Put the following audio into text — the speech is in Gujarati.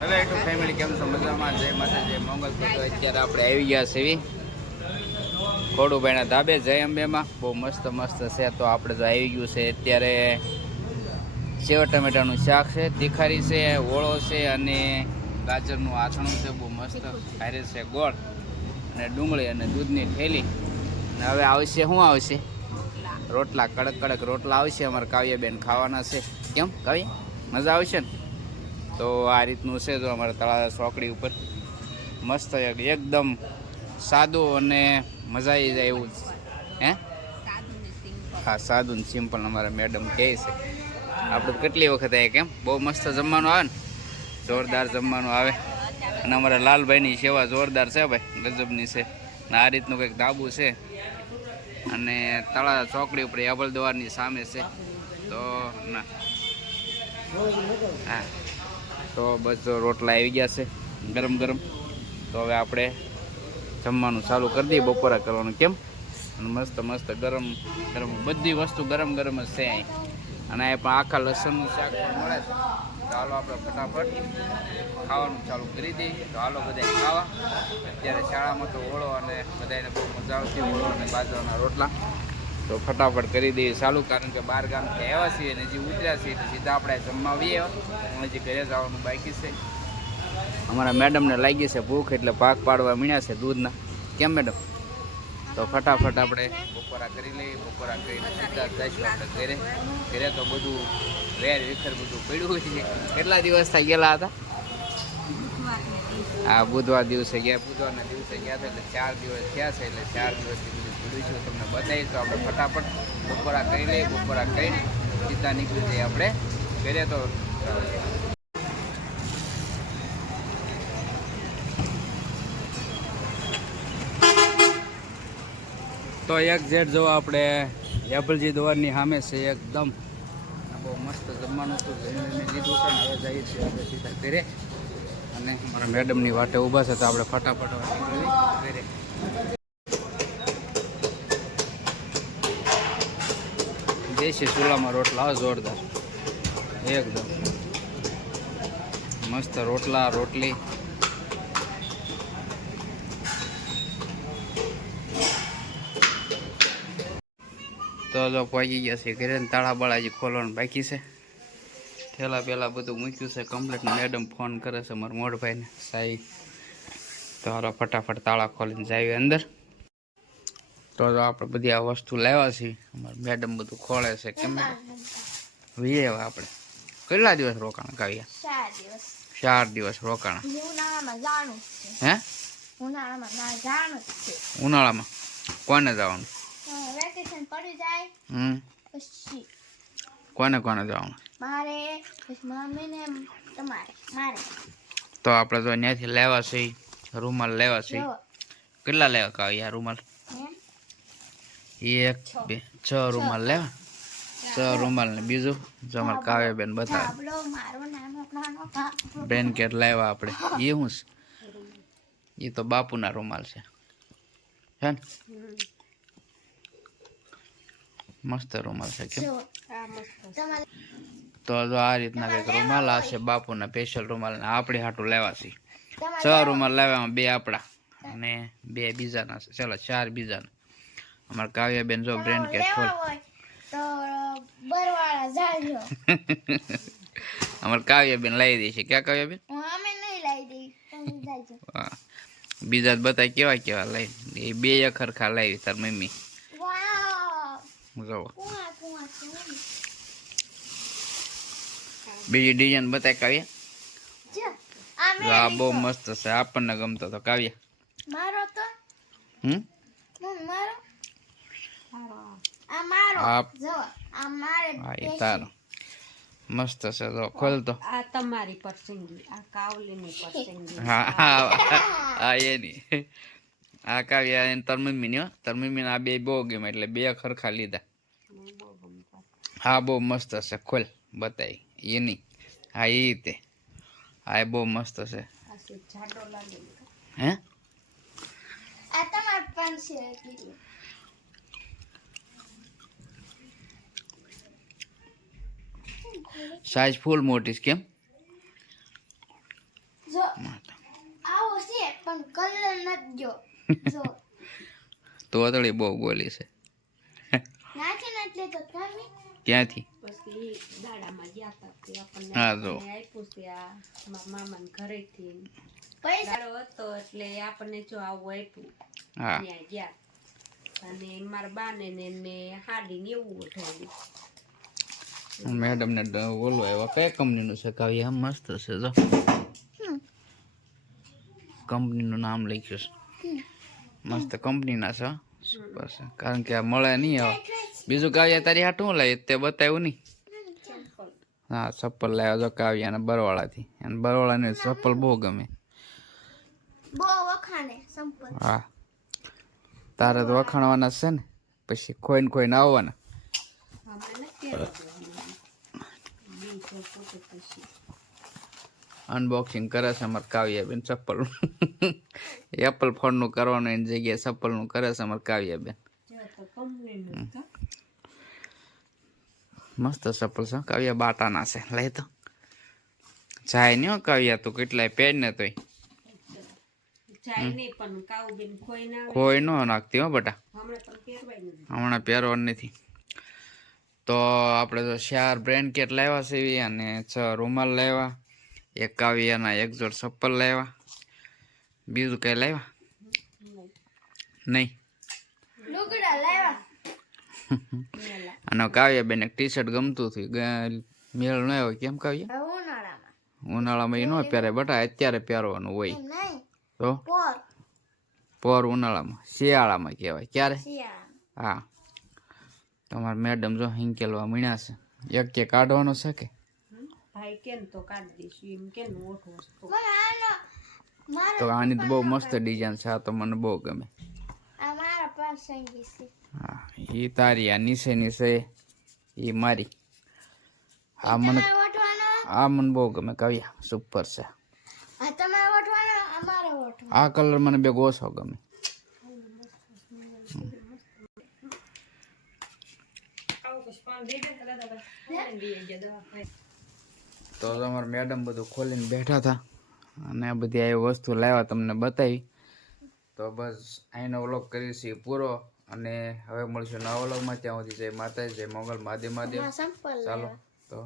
હેલો યુટ્યુબ ફેમિલી, કેમ છો? મજામાં? જય માતા, જય મંગલ. તો અત્યારે આપણે આવી ગયા છે ખોડુભાઈના ધાબે જય અંબેમાં. બહુ મસ્ત મસ્ત છે. તો આપણે તો આવી ગયું છે અત્યારે સેવ ટમેટાનું શાક છે, તીખારી છે, ઓળો છે અને ગાજરનું આથણું છે. બહુ મસ્ત હારે છે ગોળ અને ડુંગળી અને દૂધની થેલી. અને હવે આવશે શું આવશે? રોટલા, કડક કડક રોટલા આવશે. અમારે કાવ્યાબેન ખાવાના છે. કેમ કાવ્ય, મજા આવશે ને? તો આ રીતનું છે. જો અમારા તળાજા ચોકડી ઉપર મસ્ત એકદમ સાદું અને મજા આવી જાય એવું. હે, હા, સાદું ને સિમ્પલ અમારા મેડમ કહે છે. આપણે કેટલી વખત આવે, કેમ બહુ મસ્ત જમવાનું આવે ને, જોરદાર જમવાનું આવે. અને અમારા લાલભાઈની સેવા જોરદાર છે ભાઈ, ગજબની છે. અને આ રીતનું કંઈક ધાબુ છે અને તળાજા ચોકડી ઉપર યાબલદ્વારની સામે છે. તો ના, હા, તો બસ રોટલા આવી ગયા છે ગરમ ગરમ. તો હવે આપણે જમવાનું ચાલુ કરી દઈએ, બપોરા કરવાનું. કેમ? અને મસ્ત મસ્ત ગરમ ગરમ બધી વસ્તુ ગરમ ગરમ જ છે અહીં. અને એ પણ આખા લસણનું શાક પણ મળે છે. તો હાલો આપણે ફટાફટ ખાવાનું ચાલુ કરી દઈએ. તો હાલો બધા ખાવા. અત્યારે શાળામાં તો ઓળો અને બધાને બહુ મજા આવતી, ઓળો અને બાજરાના રોટલા. તો ફટાફટ કરી દઈએ ચાલુ, કારણ કે બહાર ગામથી આવ્યા છીએ અને હજી ઉતર્યા છીએ તો સીધા આપણે જમવા આવીએ. હજી ઘરે જવાનું બાકી છે. અમારા મેડમને લાગી છે ભૂખ, એટલે પાક પાડવા મીણ્યા છે દૂધના. કેમ મેડમ? તો ફટાફટ આપણે બપોરા કરી લઈએ. બપોરા કરીને સીધા જઈશું આપણે ઘરે. ઘરે તો બધું વેર વિખર બધું પડ્યું છે. કેટલા દિવસ થઈ ગયેલા હતા? હા, બુધવાર દિવસે ગયા. બુધવારના દિવસે ગયા હતા એટલે 4 દિવસ થયા છે. એટલે 4 દિવસથી બધું પડ્યું છે. તમને બતાવીશ. તો આપણે ફટાફટ બપોરા કરી લઈએ. બપોરા કરીને સીધા નીકળી જઈએ આપણે ઘરે. તો એક જેટ જો આપણે એપલજી દ્વારની સામે છે એકદમ. બહુ મસ્ત જમવાનું હતું, જમીને લીધું છે. હવે જઈએ છીએ આપણે સીધા ઘરે. અને મારા મેડમની વાટે ઊભા છે તો આપણે ફટાફટ નીકળી ઘરે. દેશી ચૂલામાં રોટલા જોરદાર, એકદમ મસ્ત રોટલા રોટલી. તો જો પહોંચી ગયા છે ઘરે. તાળા બાળા ખોલવાનું બાકી છે. થેલા પહેલાં બધું મૂક્યું છે કમ્પ્લીટ. મેડમ ફોન કરે છે મારા મોટભાઈને સાહેબ. તો હાલો ફટાફટ તાળા ખોલીને જાય અંદર. તો આપણે બધી આ વસ્તુ લાવ્યા છીએ. અમારા મેડમ બધું ખોળે છે. કેમ વીએ આપણે કેટલા દિવસ રોકાણ કાવ્યા? 4 દિવસ રોકાણ. હે, ઉનાળામાં કોને જવાનું? કોને કોને જવાનું? તો આપણે તો ત્યાંથી લેવા છે રૂમાલ લેવા છે. કેટલા લેવા કાવ્યા રૂમાલ? 1 2 6 રૂમાલ લેવા. 6 રૂમાલ ને બીજું જો અમારે કાવ્યાબેન બતાવે બ્લેન્કેટ લાવ્યા આપણે. એ શું છે? એ તો બાપુના રૂમાલ છે. હે ને, મસ્ત રૂમાલ છે. કેમ? તો જો આ રીતના કંઈક રૂમાલ આવશે બાપુના સ્પેશિયલ રૂમાલ. ને આપણે હાટું લેવા છે 6 રૂમાલ લાવ્યા. 2 આપણા અને 2 બીજાના છે. ચાલો 4 બીજાના. અમારે કાવ્યાબેન જો બ્લેન્કેટ ખોલ. અમારે કાવ્યાબેન લાવી દે છે. ક્યાં કાવ્યાબેન? બીજા બતાય કેવા કેવા લાવી. એ 2 અખરખા લાવી તાર મમ્મી. જો બીજી ડિઝાઇન બતાય કાવ્યા. આ બહુ મસ્ત છે, આપણને ગમતો તો કાવ્યા. તારો મસ્ત છે. તો ખોલ તો. આ તમારી પસંદગી, આ કાવલીની પસંદગી. હા હા એની. આ કાવ્યા તાર મમ્મી ની. તાર મમ્મી આ 2 બહુ ગમે એટલે 2 ખરખા લીધા. હા, બહુ મસ્ત છે. ખોલ બતાય એની. હા, એ રીતે. હા, બહુ મસ્ત છે. હે, સાઈઝ ફૂલ મોટી છે. કેમ? જો આવો છે પણ કલર નથી જો જો તો અતળી બહુ બોલી છે નાચે ને એટલે તો તમે ક્યાંથી પછી દાડામાં ગયા હતા તે આપણને હા, જો. આપ્યું છે આ મારા મામાને ઘરેથી પૈસા દાડો હતો એટલે આપણને જો આવું આપ્યું હા ત્યાં ગયા અને મારા બાને ને એમને હાડી ને એવું ઉઠાવ્યું મેડમ ને ઓલું આવ્યા કઈ કંપનીનું છે કાવ્ય આમ મસ્ત છે જો કંપનીનું નામ લખ્યું છે મસ્ત કંપનીના છે હો. સુપર છે કારણ કે આ મળે નહીં હવે બીજું કાવ્ય તારી હાટ શું લાવી તે બતાવ્યું નહીં હા ચપ્પલ લાવ્યો જો કાવ્ય અને બરવાળાથી અને બરવાળાને ચપ્પલ બહુ ગમે બહુ વખાણે સંપલ હા તારે તો વખાણવાના છે ને પછી ખોઈને ખોઈને આવવાના હમણાં નથી પહેરવા પોતે પછી અનબોક્સિંગ કરે છે અમારે કાવ્યાબેન ચપ્પલ એપલ ફોનનું કરવાનું એની જગ્યાએ ચપ્પલનું કરે છે અમારે કાવ્યાબેન તો કંપનીનું મસ્ત ચપ્પલ છે કાવ્યા બાટાના છે લઈ તો જાય નહીં હો કાવ્યા તું કેટલાય પેડ ને તોય જાય નહીં પણ કાવું બેન ખોઈ ના આવે કોઈ ન નાખતી હો બટા હમણાં પણ પહેરવાય નથી હમણાં પહેરવાનું નથી તો આપણે તો 4 બ્લેન્કેટ લાવ્યા છે એવી અને 6 રૂમાલ લાવ્યા એક કાવ્યાના એક જોડ ચપ્પલ લાવ્યા બીજું કઈ લાવ્યા નહીં લુગડા લાવ્યા અને કાવ્યાબેન એક ટી શર્ટ ગમતું હતું મેળ ન આવ્યો કેમ કાવ્યા હવે ઉનાળામાં ઉનાળામાં એ ન પહેરે બટા અત્યારે પહેરવાનું હોય એમ નહીં તો પોર પર ઉનાળામાં શિયાળામાં કહેવાય ક્યારે શિયાળા હા તમારા મેડમ જો હિંકેલવા મીણ્યા છે એક કે કાઢવાનો છે કે ભાઈ કેમ તો કાઢી દઈશું એમ કેમ ઓઠ વસ્તુ મને આનો મારો તો આની તો બહુ મસ્ત ડિઝાઇન છે આ તો મને બહુ ગમે આ મારા પસંદગી છે હા એ તારી આ નીચે નીચે એ મારી આ મને તમારે વટવાનો આ મને બહુ ગમે કાવ્યા સુપર છે આ તમારે વટવાનો અમારો વટવાનો આ કલર મને બે ઓછો ગમે તો અમારા મેડમ બધું ખોલીને બેઠા હતા અને આ બધી આવી વસ્તુ લાવ્યા તમને બતાવી તો બસ અહીંનો વ્લોગ કરીશું પૂરો અને હવે મળશું નવા વ્લોગમાં ત્યાં સુધી જય માતાજી જય મોગલ મહાદેવ મહાદેવ સંપલ ચાલો તો